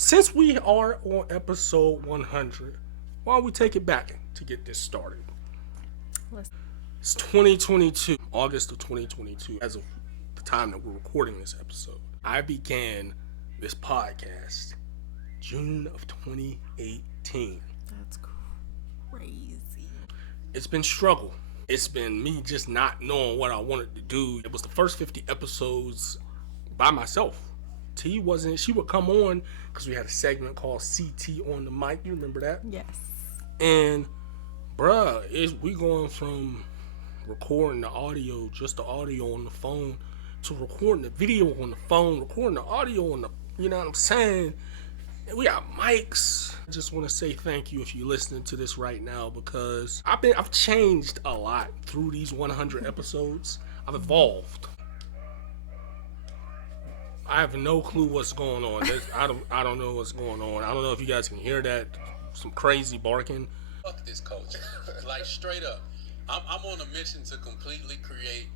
Since we are on episode 100, why don't we take it back to get this started? Let's- It's 2022, August of 2022, as of the time that we're recording this episode. I began this podcast June of 2018. That's crazy. It's been struggle. It's been me just not knowing what I wanted to do. It was the first 50 episodes by myself. T wasn't, she would come on because we had a segment called CT on the mic. You remember that? Yes. And, bruh, we going from recording the audio, just the audio on the phone, to recording the video on the phone, recording the audio on the, you know what I'm saying? And we got mics. I just want to say thank you if you're listening to this right now, because I've changed a lot through these 100 episodes. I've evolved. I have no clue what's going on. I don't know what's going on. I don't know if you guys can hear that. Some crazy barking. Fuck this culture. Like, straight up. I'm on a mission to completely create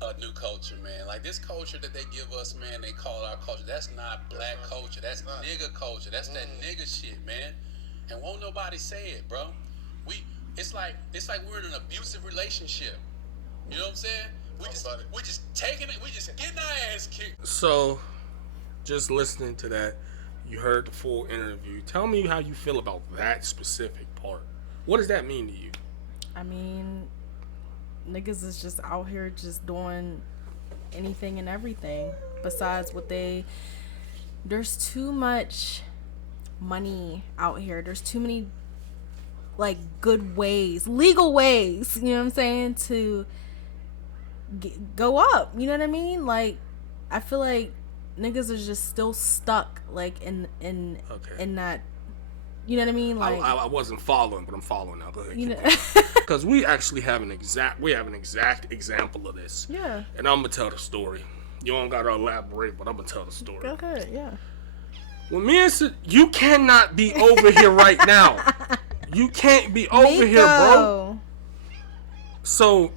a new culture, man. Like, this culture that they give us, man, they call our culture. That's not black culture. That's nigga culture. That's that nigga shit, man. And won't nobody say it, bro. It's like we're in an abusive relationship. You know what I'm saying? We just taking it. We just getting our ass kicked. So, just listening to that, you heard the full interview. Tell me how you feel about that specific part. What does that mean to you? I mean, niggas is just out here just doing anything and everything besides there's too much money out here. There's too many, like, good ways, legal ways, you know what I'm saying, to go up. You know what I mean? Like, I feel like niggas are just still stuck, like, in that. You know what I mean? Like, I wasn't following, but I'm following now. Go ahead. You know, because we actually have an exact example of this. Yeah. And I'm gonna tell the story. You don't gotta elaborate, but I'm gonna tell the story. Go ahead. Yeah. When me and you cannot be over here right now. You can't be over here, bro. So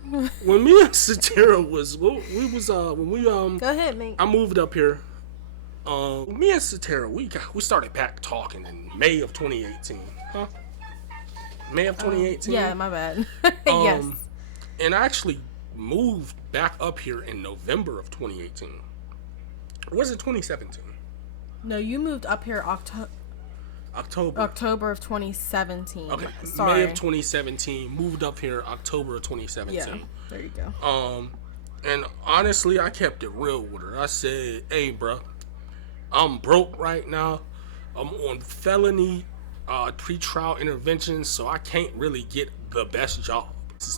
when me and Satira Go ahead, mate. I moved up here. Me and Satira, we started back talking in May of 2018. Huh? May of 2018? Yeah, my bad. Yes. And I actually moved back up here in November of 2018. Or was it 2017? No, you moved up here October of 2017. Okay. Sorry. May of 2017. Moved up here October of 2017. Yeah. There you go. And honestly, I kept it real with her. I said, "Hey, bro, I'm broke right now. I'm on felony pretrial intervention, so I can't really get the best job.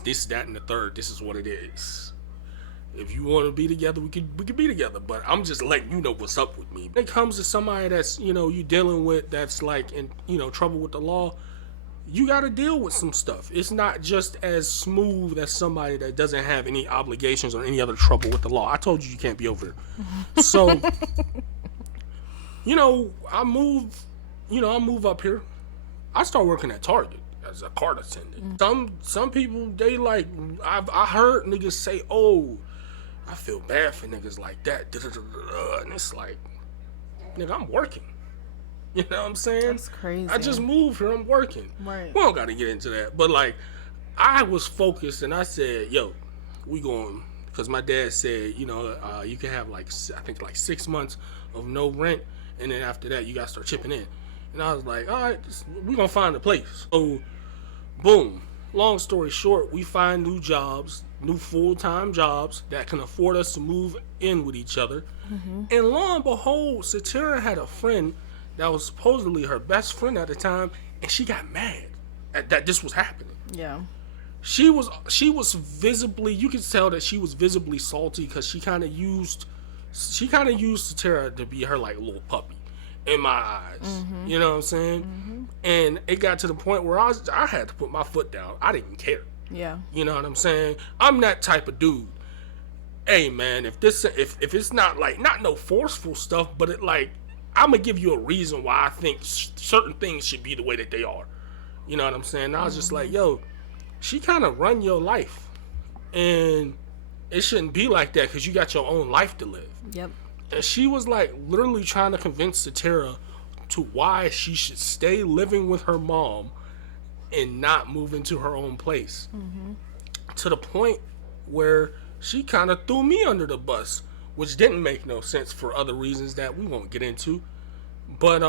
This, that, and the third. This is what it is. If you want to be together, we could be together. But I'm just letting you know what's up with me. When it comes to somebody that's, you dealing with, that's like in, trouble with the law, you got to deal with some stuff. It's not just as smooth as somebody that doesn't have any obligations or any other trouble with the law. I told you can't be over here. So, I move up here. I start working at Target as a cart attendant. Some people, they like, I heard niggas say, "Oh, I feel bad for niggas like that." And it's like, nigga, I'm working. You know what I'm saying? That's crazy. I just moved here. I'm working. Right. We don't got to get into that. But, like, I was focused, and I said, yo, we going, because my dad said, you can have, like, I think, like 6 months of no rent, and then after that, you got to start chipping in. And I was like, all right, we going to find a place. So, boom. Long story short, we find new jobs, new full-time jobs that can afford us to move in with each other. Mm-hmm. And lo and behold, Satira had a friend that was supposedly her best friend at the time, and she got mad that this was happening. Yeah. She was visibly, you could tell that she was visibly salty, because she kind of used Satira to be her, like, little puppy in my eyes. Mm-hmm. You know what I'm saying? Mm-hmm. And it got to the point where I had to put my foot down. I didn't care. Yeah. You know what I'm saying? I'm that type of dude. Hey, man, if it's not, like, not no forceful stuff, but it, like, I'm going to give you a reason why I think certain things should be the way that they are. You know what I'm saying? And I was just like, yo, she kind of run your life. And it shouldn't be like that, because you got your own life to live. Yep. And she was, like, literally trying to convince Satira to why she should stay living with her mom and not move into her own place. To the point where she kind of threw me under the bus, which didn't make no sense for other reasons that we won't get into. But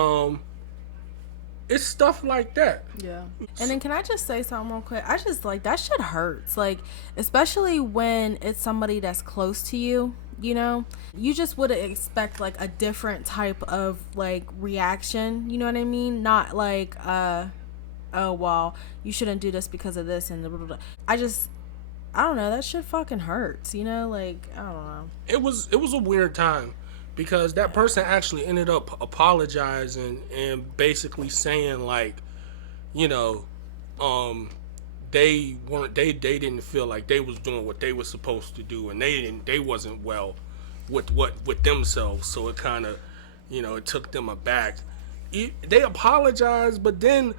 it's stuff like that. Yeah. And then can I just say something real quick? I just like that shit hurts. Like, especially when it's somebody that's close to you, you know? You just would expect like a different type of like reaction, you know what I mean? Not like oh well, you shouldn't do this because of this and blah, blah, blah. I don't know, that shit fucking hurts, you know? Like, I don't know. It was a weird time because that person actually ended up apologizing and basically saying like, you know, they didn't feel like they was doing what they was supposed to do, and they wasn't well with themselves, so it kind of, you know, it took them aback. They apologized, but then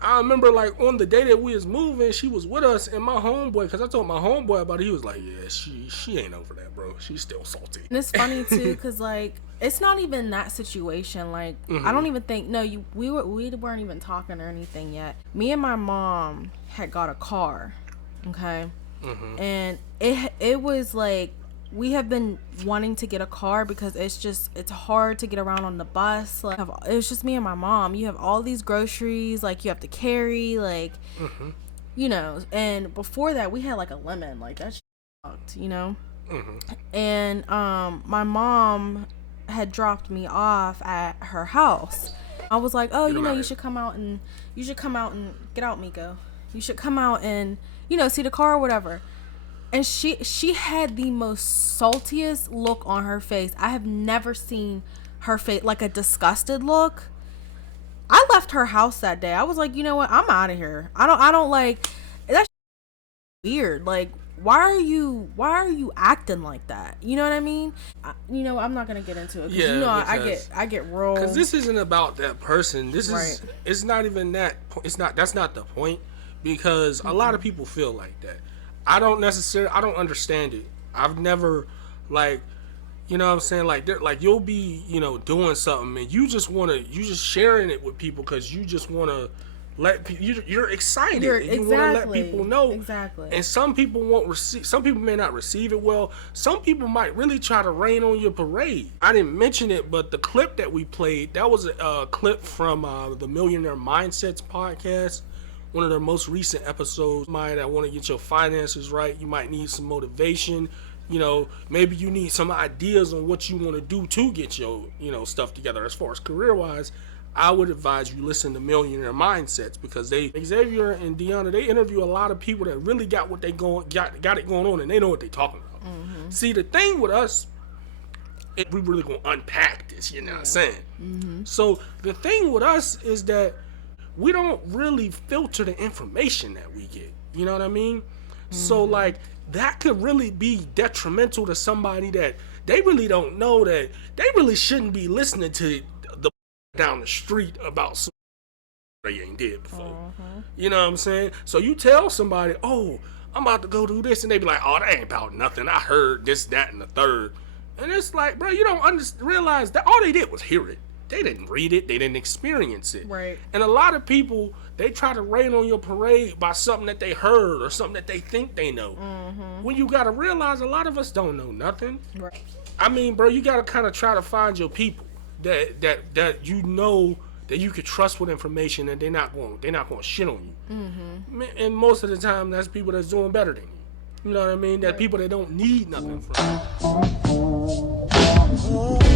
I remember like on the day that we was moving, she was with us, and my homeboy, because I told my homeboy about it, he was like, yeah, she ain't over that, bro. She's still salty. And it's funny too, because like it's not even that situation. Like I don't even think we weren't even talking or anything yet. Me and my mom had got a car, okay, and it was like we have been wanting to get a car because it's hard to get around on the bus. Like it was just me and my mom. You have all these groceries like you have to carry, like you know. And before that, we had like a lemon, like that shit sucked, you know. And my mom had dropped me off at her house. I was like, oh, you know, you should come out and get out, Miko. You should come out and, you know, see the car or whatever. And she had the most saltiest look on her face. I have never seen her face, like a disgusted look. I left her house that day. I was like, you know what? I'm out of here. I don't like that's weird. Like, why are you acting like that? You know what I mean? You know, I'm not gonna get into it. Yeah, you know, I get real. Because this isn't about that person. This is Right. It's not even that. That's not the point. Because a lot of people feel like that. I don't understand it. I've never, like, you know what I'm saying, like you'll be, you know, doing something and you just sharing it with people because you just want to you're excited and you want to let people know. Exactly. And some people may not receive it well. Some people might really try to rain on your parade. I didn't mention it, but the clip that we played, that was a clip from the Millionaire Mindsets podcast, one of their most recent episodes. Might I want to get your finances right. You might need some motivation. You know, maybe you need some ideas on what you want to do to get your, you know, stuff together as far as career wise. I would advise you listen to Millionaire Mindsets because Xavier and Deanna, they interview a lot of people that really got what they got it going on, and they know what they talking about. See, the thing with us, we really gonna unpack this, you know what I'm saying? So the thing with us is that we don't really filter the information that we get. You know what I mean? So like that could really be detrimental to somebody that they really don't know, that they really shouldn't be listening to the down the street about something they ain't did before. You know what I'm saying? So you tell somebody, oh, I'm about to go do this, and they be like, oh, that ain't about nothing. I heard this, that, and the third. And it's like, bro, you don't realize that all they did was hear it. They didn't read it. They didn't experience it. Right. And a lot of people, they try to rain on your parade by something that they heard or something that they think they know. When you got to realize a lot of us don't know nothing. Right. I mean, bro, you got to kind of try to find your people that you know that you could trust with information, and they're not going to shit on you. And most of the time, that's people that's doing better than you. You know what I mean? That people that don't need nothing from you.